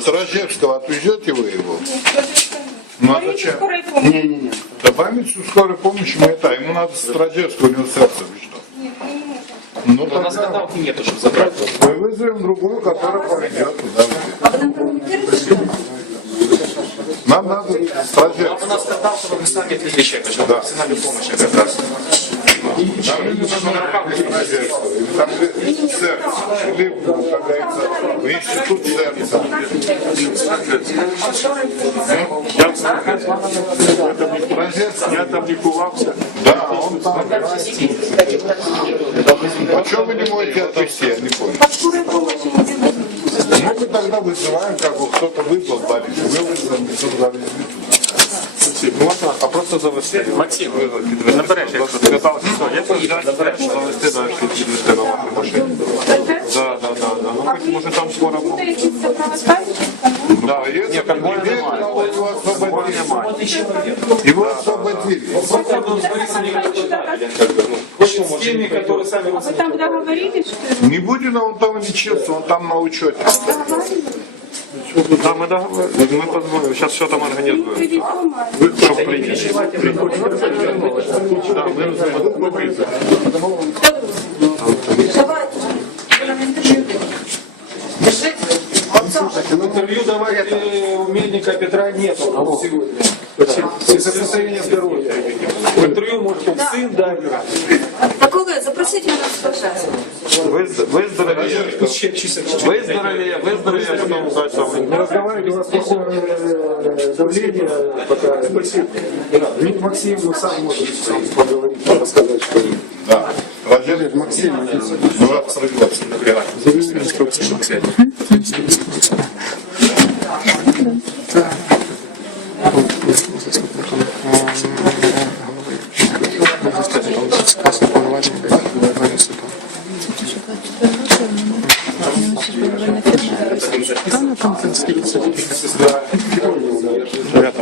Сторожевского отвезете вы его? Ну а зачем? Не-не-не. Да больницу скорой помощи мы это, ему надо Сторожевского, у него сердце что? Ну У нас тогда каталки нету, чтобы забрать. мы вызовем другую, которая поведет туда. Нам надо У Сторожевского. нас каталка, вы сами отвезли человека, чтобы Да. профессиональную помощь как раз. Нам нужно на руках. Или там сердце. Или, как говорится, в институт сердца. Сторожевский. Я там лікувався. Да, он там. А что вы не можете отвезти, я не понял. Ну, мы тогда вызываем, как бы кто-то вызвал больницу, вы вызвали, кто завезли Можна, а просто завести. Максим, набереш, якщо ти катався, все, я поїду, набереш, завести далі, підвести на вашій машині. Да, да, да, да. Ну, хоч, може там скоро буде. Да, если Ні, конвоя теперь немає. его освободили. немає. Его освободили. С теми, которые сами Вы там договорились, что Не будет он там лечиться, он там на учете. Да, ми договорились, ми позвонили, зараз що там організуємо. кредит бумаги? Щоб прийняти. Да, ми прийдемо. Интервью давать э, у Мельника Петра нет сегодня. Из-за состояния здоровья В интервью может он сын дать. Такого запросите нас, пожалуйста. Виздоровіє, виздоровіє, виздоровіє, потім далі. Не разговаривайте, у вас плохое э, давление пока. Вид Максим ну, сам может сам поговорить, рассказать, что Да. Рождение Максим, ну, 24 року у мене